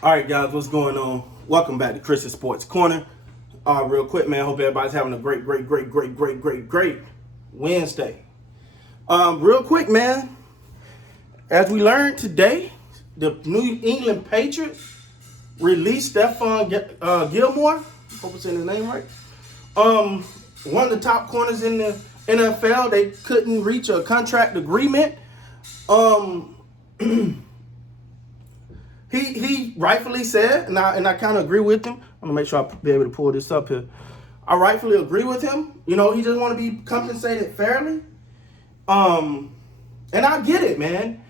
All right, guys, what's going on? Welcome back to Chris's Sports Corner. Real quick, man, hope everybody's having a great Wednesday. Real quick, man, as we learned today, the New England Patriots released Stephon Gilmore. Hope I'm saying his name right. One of the top corners in the NFL. They couldn't reach a contract agreement. He rightfully said, and I kind of agree with him. I'm gonna make sure I be able to pull this up here. I rightfully agree with him. You know, he just want to be compensated fairly. And I get it, man.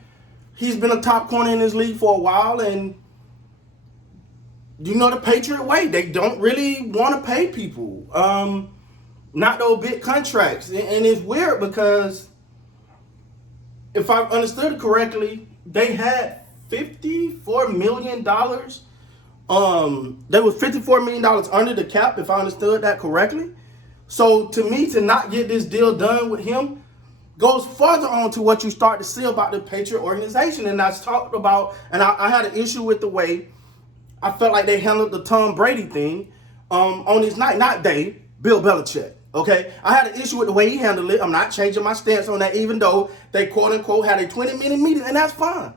He's been a top corner in this league for a while, and you know the Patriot way. They don't really want to pay people, not those big contracts, and it's weird because if I understood it correctly, they had $54 million. There was $54 million under the cap, if I understood that correctly. So to me, to not get this deal done with him goes further on to what you start to see about the Patriot organization. And I talked about, and I had an issue with the way I felt like they handled the Tom Brady thing on his night. Not they, Bill Belichick. Okay, I had an issue with the way he handled it. I'm not changing my stance on that, even though they quote unquote had a 20-minute meeting, and that's fine.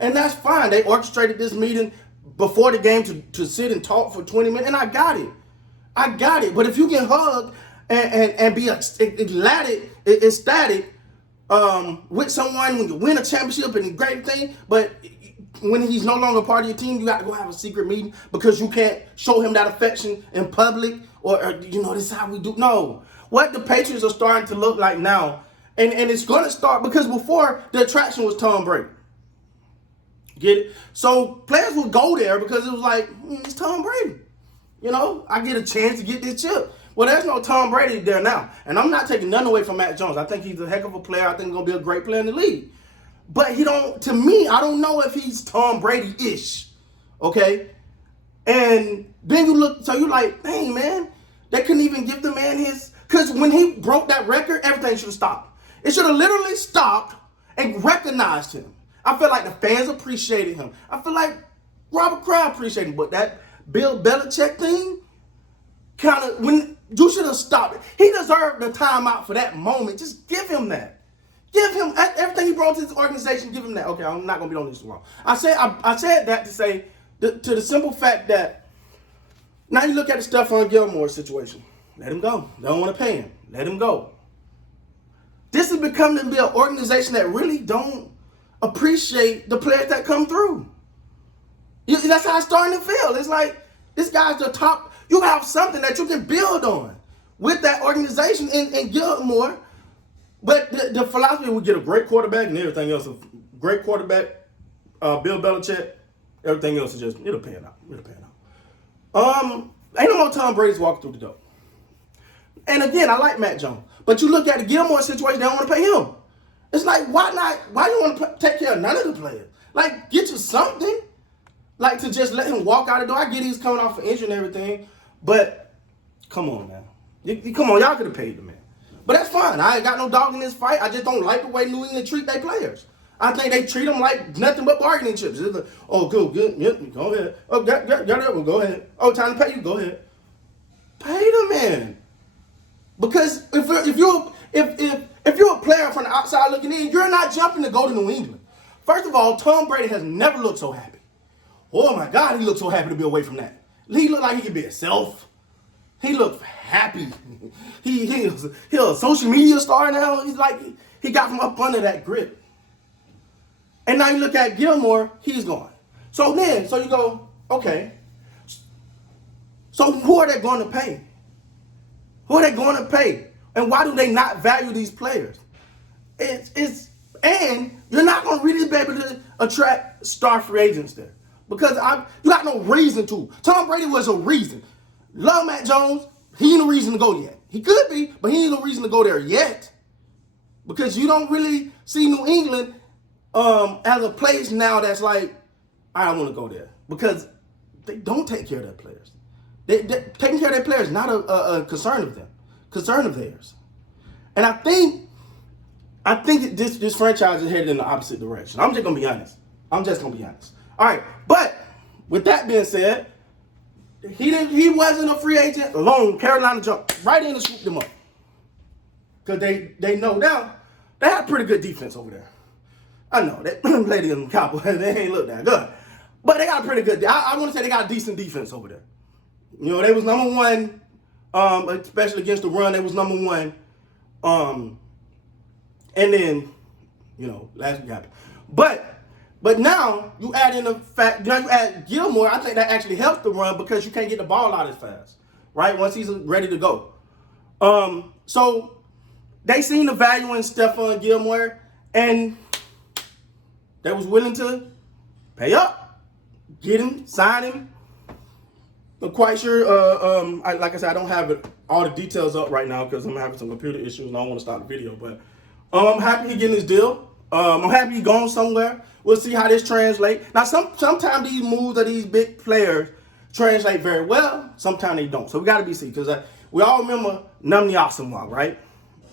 And that's fine. They orchestrated this meeting before the game to sit and talk for 20 minutes, and I got it. But if you get hugged and be ecstatic with someone when you win a championship and a great thing, but when he's no longer part of your team, you got to go have a secret meeting because you can't show him that affection in public or you know, this is how we do. No. What the Patriots are starting to look like now, and it's going to start because before the attraction was Tom Brady. Get it? So players would go there because it was like, it's Tom Brady. You know, I get a chance to get this chip. Well, there's no Tom Brady there now. And I'm not taking nothing away from Mac Jones. I think he's a heck of a player. I think he's going to be a great player in the league. But to me, I don't know if he's Tom Brady-ish. Okay? And then you look, so you're like, dang, man, they couldn't even give the man his, because when he broke that record, everything should have stopped. It should have literally stopped and recognized him. I feel like the fans appreciated him. I feel like Robert Kraft appreciated him. But that Bill Belichick thing, when you should have stopped it. He deserved the timeout for that moment. Just give him that. Give him everything he brought to this organization. Give him that. Okay, I'm not gonna be on this long. I said that to say to the simple fact that now you look at the Stephon Gilmore situation. Let him go. They don't want to pay him. Let him go. This is becoming to be an organization that really don't appreciate the players that come through. That's how it's starting to feel. It's like this guy's the top. You have something that you can build on with that organization in Gilmore. But the philosophy would get a great quarterback and everything else. A great quarterback, Bill Belichick, everything else is just, it'll pan out. Ain't no more Tom Brady's walking through the door. And again, I like Mac Jones. But you look at the Gilmore situation, they don't want to pay him. It's like, why not? Why do you want to take care of none of the players? Like, get you something. Like, to just let him walk out the door. I get he's coming off an injury and everything. But, come on, man. Come on, y'all could have paid the man. But that's fine. I ain't got no dog in this fight. I just don't like the way New England treat their players. I think they treat them like nothing but bargaining chips. It's like, oh, good, yep, go ahead. Oh, got that one, go ahead. Oh, time to pay you, go ahead. Pay the man. Because if you're a player from the outside looking in, you're not jumping to go to New England. First of all, Tom Brady has never looked so happy. Oh my God, he looked so happy to be away from that. He looked like he could be himself. He looked happy. He's a social media star now. He's like, he got from up under that grip. And now you look at Gilmore, he's gone. So you go, okay. So who are they going to pay? Who are they going to pay? And why do they not value these players? And you're not going to really be able to attract star free agents there. Because you got no reason to. Tom Brady was a reason. Love Mac Jones. He ain't no reason to go yet. He could be, but he ain't no reason to go there yet. Because you don't really see New England as a place now that's like, I don't want to go there. Because they don't take care of their players. Taking care of their players is not a concern of them. Concern of theirs. And I think this franchise is headed in the opposite direction. I'm just going to be honest. All right. But with that being said, he wasn't a free agent alone. Carolina jumped right in and swooped him up. Because they know now they had a pretty good defense over there. I know that lady in the Cowboys, they ain't look that good. But they got a pretty good, I want to say they got a decent defense over there. You know, they was number one, especially against the run, they was number one. And then, you know, last week happened. But now you add in the fact, now you add Gilmore, I think that actually helps the run because you can't get the ball out as fast, right? Once he's ready to go. So they seen the value in Stephon Gilmore, and they was willing to pay up, get him, sign him. I'm quite sure, like I said, I don't have all the details up right now because I'm having some computer issues and I don't want to stop the video. But I'm happy he's getting his deal. I'm happy he's going somewhere. We'll see how this translates. Now, sometimes these moves of these big players translate very well. Sometimes they don't. So we got to be see because we all remember Numni Asamoah, right?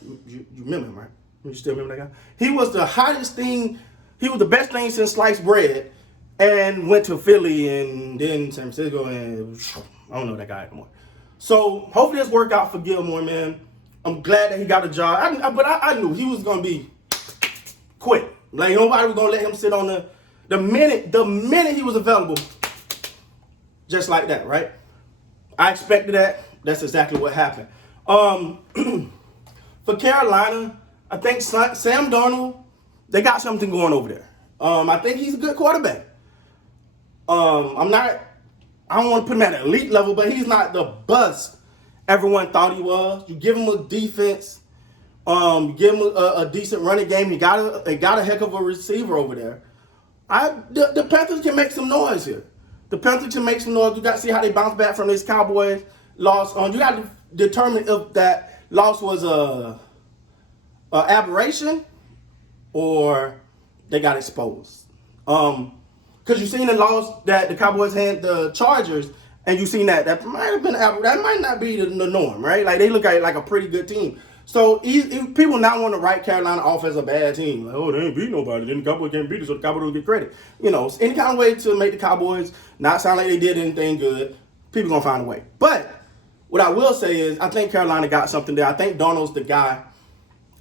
You remember him, right? You still remember that guy? He was the hottest thing. He was the best thing since sliced bread, and went to Philly and then San Francisco, and I don't know that guy anymore. So hopefully this worked out for Gilmore, man. I'm glad that he got a job. But I knew he was gonna be quick. Like nobody was gonna let him sit on the minute he was available, just like that, right? I expected that. That's exactly what happened. For Carolina, I think Sam Darnold, they got something going over there. I think he's a good quarterback. I don't want to put him at an elite level, but he's not the bust everyone thought he was. You give him a defense, you give him a decent running game. He got a heck of a receiver over there. The Panthers can make some noise here. The Panthers can make some noise. You got to see how they bounce back from this Cowboys loss. You got to determine if that loss was a aberration or they got exposed. Because you've seen the loss that the Cowboys had the Chargers, and you've seen that might have been that might not be the norm, right? Like they look at it like a pretty good team. So people now want to write Carolina off as a bad team. Like, oh, they ain't beat nobody. Then the Cowboys can't beat it, so the Cowboys don't get credit. You know, any kind of way to make the Cowboys not sound like they did anything good, people gonna find a way. But what I will say is, I think Carolina got something there. I think Darnold's the guy.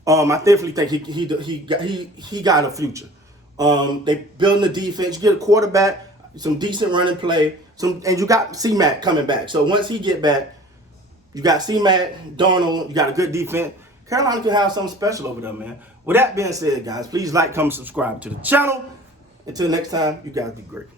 I definitely think he got a future. They building the defense. You get a quarterback, some decent running play, and you got C-Mac coming back. So once he get back, you got C-Mac, Darnold, you got a good defense. Carolina can have something special over there, man. With that being said, guys, please like, comment, subscribe to the channel. Until next time, you guys be great.